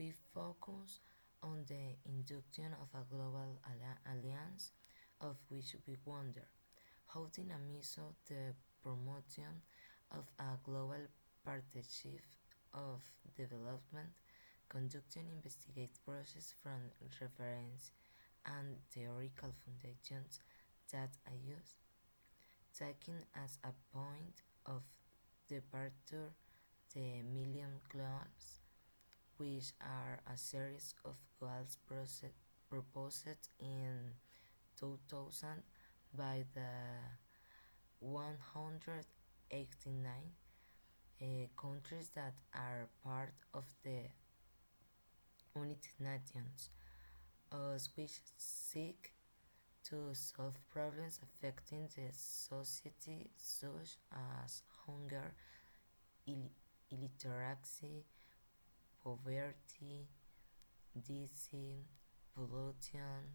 we focus on the induction of a global alliance of which we wonder how dynamizo the promotion of a global partnership of development, conducting investigate process from reference and theoretical foundations that I use, taking as a point of departure the Millennium Goals, which are a series of goals proposed in 2000 by the 189 countries that are part of the United Nations, which seek to solve problems affecting the society such as hunger, illiteracy, poverty, disease, pollution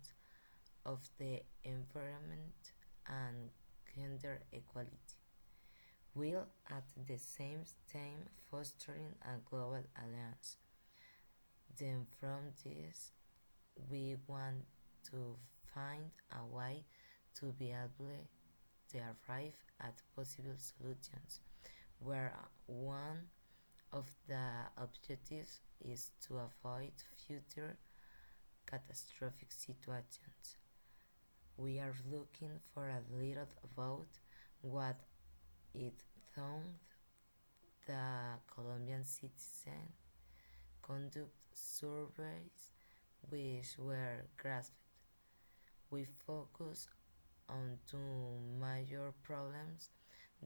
of the environment, and gender equality, while at the same time fostering a global alliance. Then from this, we want to find a way to be able to arrive at possible solutions, where one of the objectives is to avoid future catastrophic situations. We are looking for a little about what it found the Colombian citizen conduct surveys which were grasped. We focus on two major problems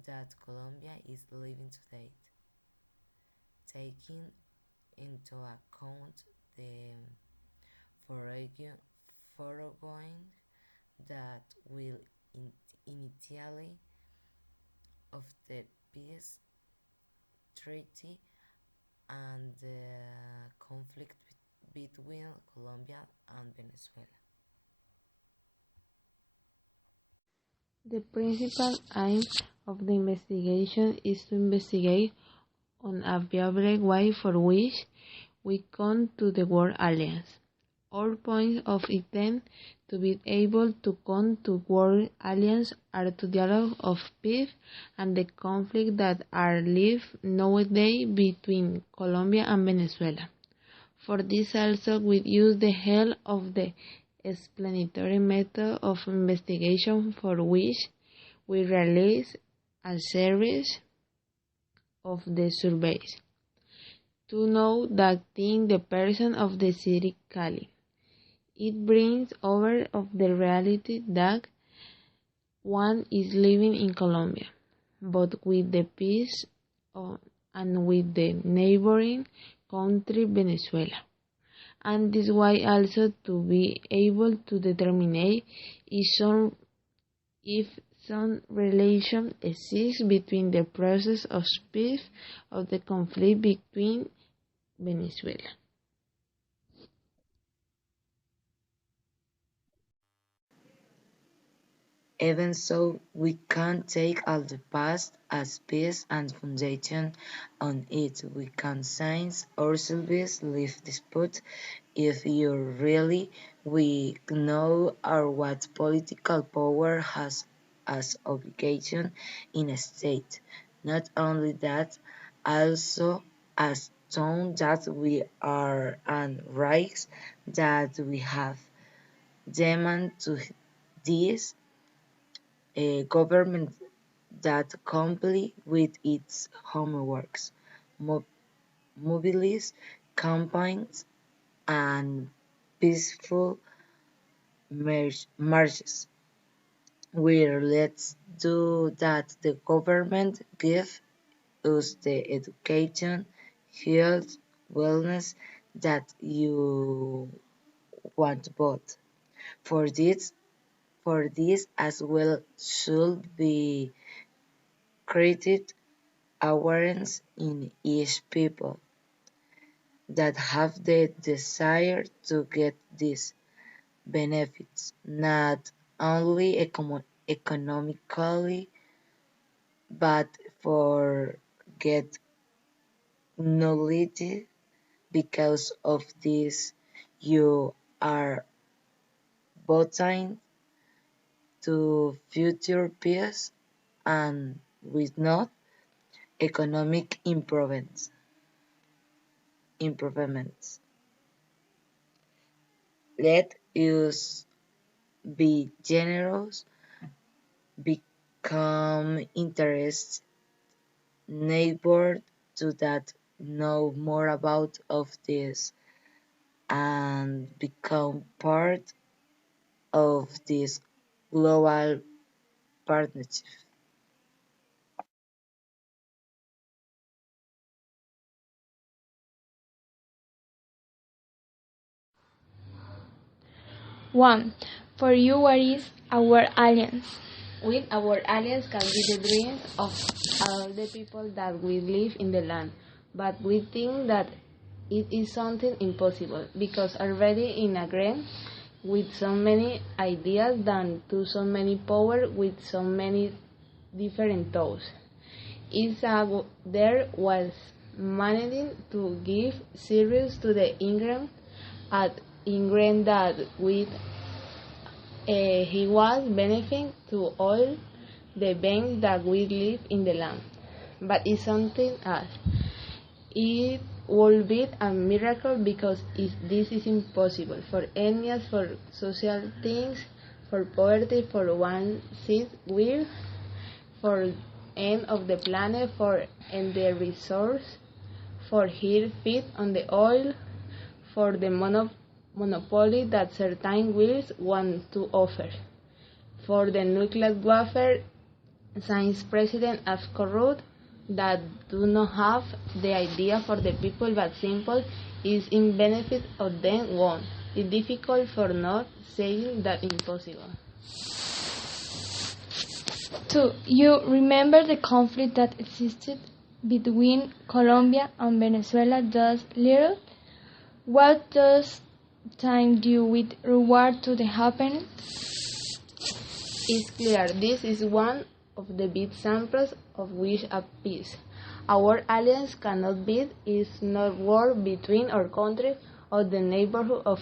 that Colombia is living today, taking into account the foregoing that will initially of the peace treaty and the conflict between Colombia and Venezuela. The principal aim of the investigation is to investigate on a viable way for which we come to the World Alliance. Our point of intent to be able to come to World Alliance are to dialogue of peace and the conflict that are lived nowadays between Colombia and Venezuela. For this also we use the help of the explanatory method of investigation for which we release a series of the surveys to know that in the person of the city Cali. It brings over of the reality that one is living in Colombia, but with the peace and with the neighboring country Venezuela. And this way also to be able to determine if some relation exists between the process of peace of the conflict between Venezuela. Even so, we can't take all the past as base and foundation on it. We can science ourselves leave dispute if you really we know or what political power has as obligation in a state. Not only that, also as shown that we are and rights that we have demand to this a government that comply with its homeworks, mobilize campaigns, and peaceful marches. Where let's do that the government give us the education, health, wellness that you want both. For this for this as well should be created awareness in each people that have the desire to get these benefits, not only economically, but for get knowledge Because of this, you are voting to future peace and with not economic improvements. Let us be generous, become interested neighbor to that know more about of this and become part of this global partnership. One, for you, what is our alliance? With our alliance can be the dreams of all the people that we live in the land, but we think that it is something impossible because already in agreement with so many ideas than to so many power with so many different thoughts. There was managing to give serious to the ingredient at ingredient that with he was benefiting to all the beings that we live in the land. But it's something else. It will be a miracle because this is impossible for any for social things, for poverty, for one seed will, for end of the planet, for end the resource, for here feed on the oil, for the monopoly that certain wills want to offer. For the nuclear warfare, science president as corrupt that do not have the idea for the people but simple is in benefit of them one. It's difficult for not saying that impossible. 2. You remember the conflict that existed between Colombia and Venezuela just little? What does time do with regard to the happening? It's clear this is one of the big samples of which a peace. Our alliance cannot be is not war between our country or the neighborhood of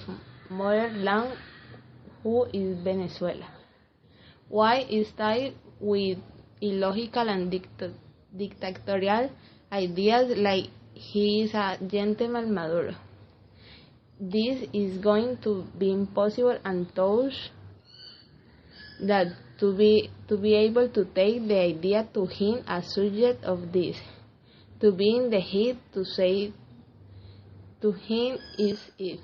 motherland who is Venezuela. Why is tied with illogical and dictatorial ideas like he is a gentleman Maduro. This is going to be impossible and those that to be able to take the idea to him as subject of this, to be in the heat to say to him is it.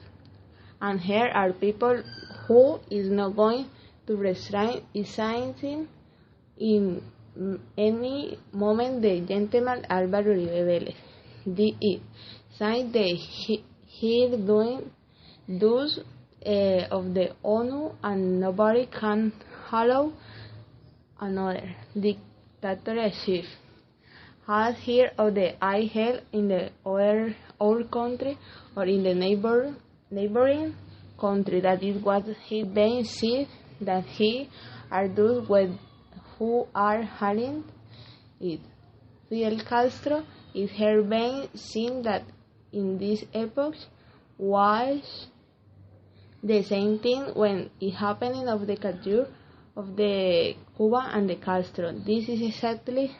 And here are people who is not going to restrain resigning in any moment the gentleman Álvaro Uribe Vélez. The it. Sign the he doing those of the ONU and nobody can allow another dictatorship. Has here of the I held in the our country or in the neighboring country that it was he being said that he are those with who are hiding it. Fidel Castro is here being seen that in this epoch was the same thing when it happening of the capture of the Cuba and the Castro. This is exactly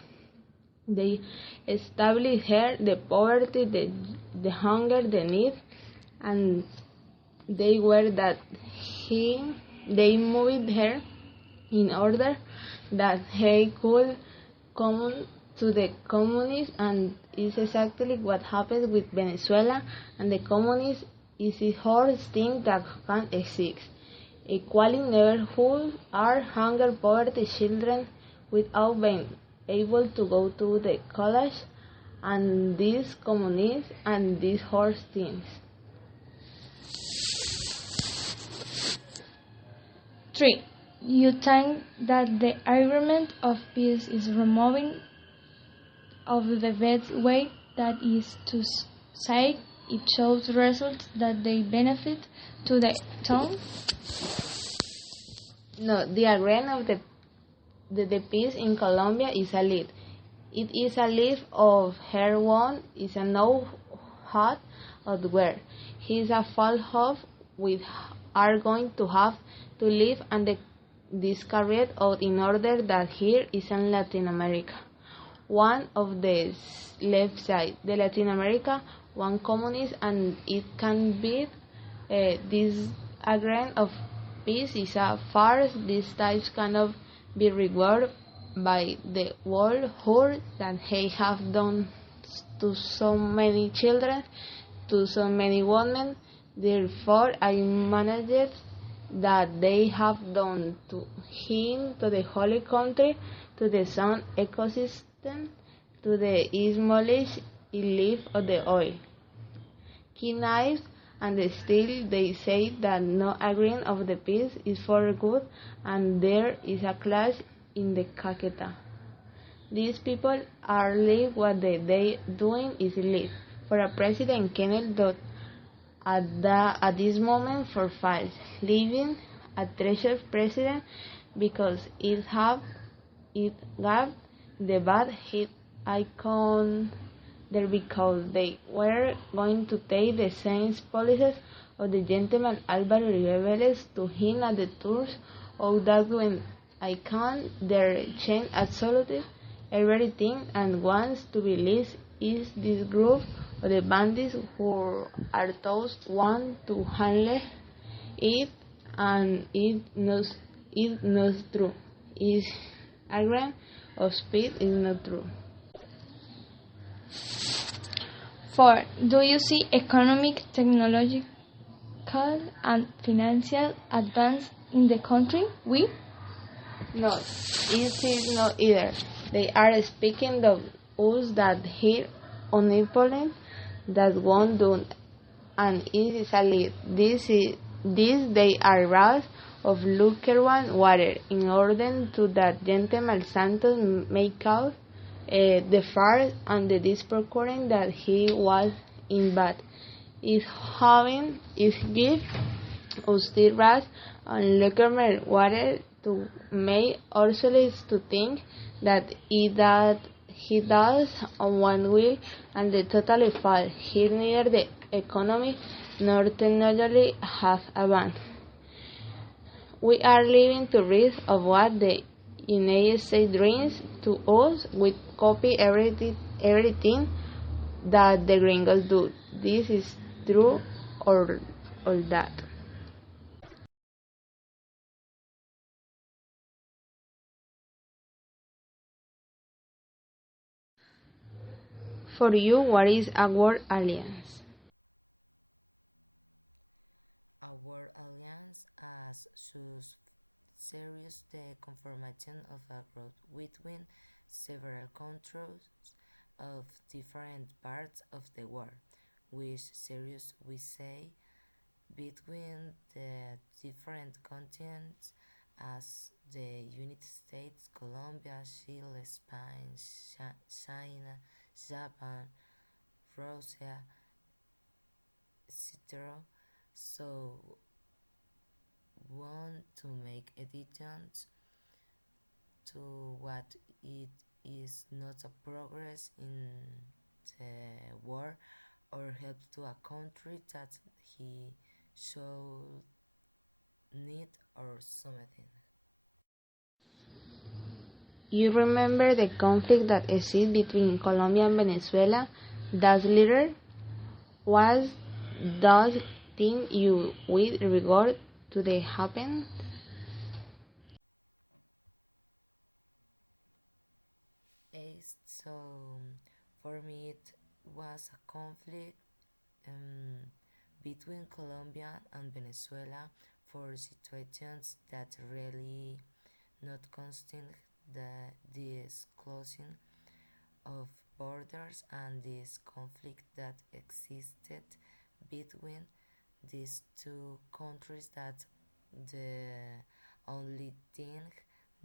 they established here the poverty, the hunger, the need, and they were that they moved here in order that he could come to the communists, and is exactly what happened with Venezuela and the communists is the hardest thing that can exist. Equally neighborhood are hunger, poverty, children without being able to go to the college, and these communists and these hard things. 3. You think that the agreement of peace is removing of the best way that is to say it shows results that they benefit to the town? No, the agreement of the peace in Colombia is a lead. It is a leaf of her one is a know hot out where he is a fall off, we are going to have to live and discard out in order that here is in Latin America. One of the left side, the Latin America, one communist, and it can be this agreement of peace is a farce. These types cannot be rewarded by the world hurt that they have done to so many children, to so many women. Therefore, I managed that they have done to him, to the holy country, to the sun ecosystem, to the smallest leaf of the oil. Key knives and still they say that no agreement of the peace is for good and there is a clash in the Caquetá. These people are live what they doing is live. For a President Kenneth at this moment for files, leaving a treasured president because it gave the bad hit icon there because they were going to take the same policies of the gentleman Álvaro Uribe to him at the tours of that when I can their change absolutely everything and wants to release is this group of the bandits who are those want to handle it and it not true. Is agreement of speed is not true. 4. Do you see economic, technological, and financial advance in the country? We? No, it is not either. They are speaking of us that here on Poland that won't do, and it is a lead. This they are roused of lukewarm water in order to that gentleman Santos make out the farce and the disproportion that he was in bad is having is give us the ras and lukewarm water to make ourselves to think that he does on one will and the totally fall. Here neither the economy nor technology have advanced. We are living to risk of what the United States brings to us. We copy everything that the gringos do. This is true or that. For you, what is a world alliance? A world alliance as sus serious the conformation of a group between several countries of different parts of the world, which serious we say between the different continents as the United States, Colombia, Chile, Spain, China, Japan, Russia, etc. So want to make additions to what it is not a progress in the war or help to a country that he should need or something. You remember the conflict that existed between Colombia and Venezuela? That leader was does think you with regard to the happened? So for me it was a conflict um, between Colombia and Venezuela for situations that really not constant this closing of borders and this conflict that existed between these two countries that the only thing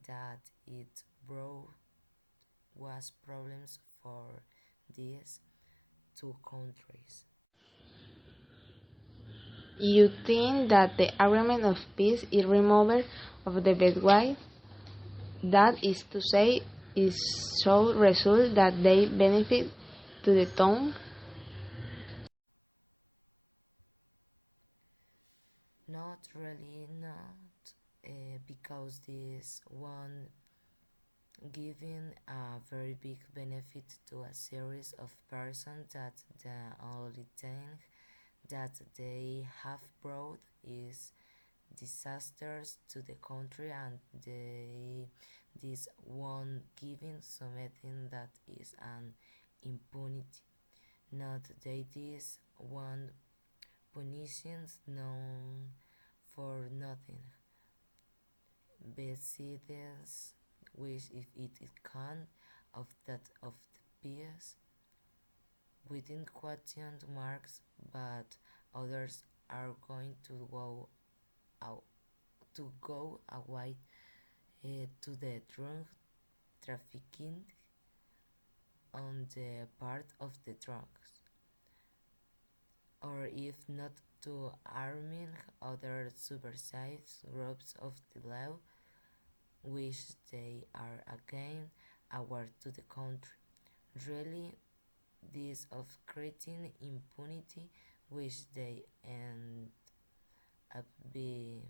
that it brought was problems for these two countries. You think that the agreement of peace is remover of the bad way? That is to say, is so result that they benefit to the town? Not really, not because this one giving a very big benefit to a series of persons that the only thing that they have brought is disasters to the country, and this one giving something that is an impunity, not they this one punishings known for nothing besides which if it is can of that of the peace within question marks, but others are going out to go away to the drug trafficking on the part of the drugs, or if not to arming other subversive groups of the law, which they are again award to the country. Really, this of creating impunity, which they end up be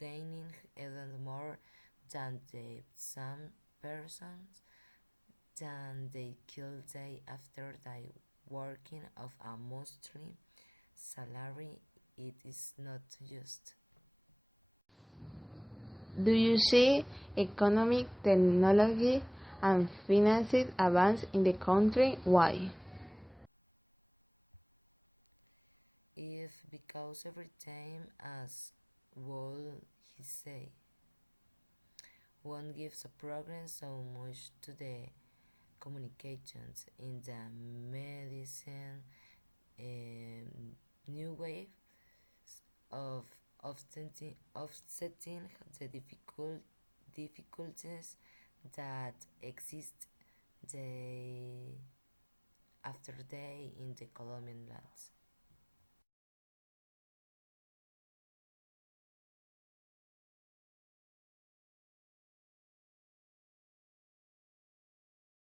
gaining even more than the some persons than they kill day after they working of a monthly salary. It is not just. Do you see economic, technology, and finance advance in the country? Why? If because every time as would he say one gives a progress so much to the communications in the medicine, new wave of offsetting the difficulties that exist day after day in the Colombian lands.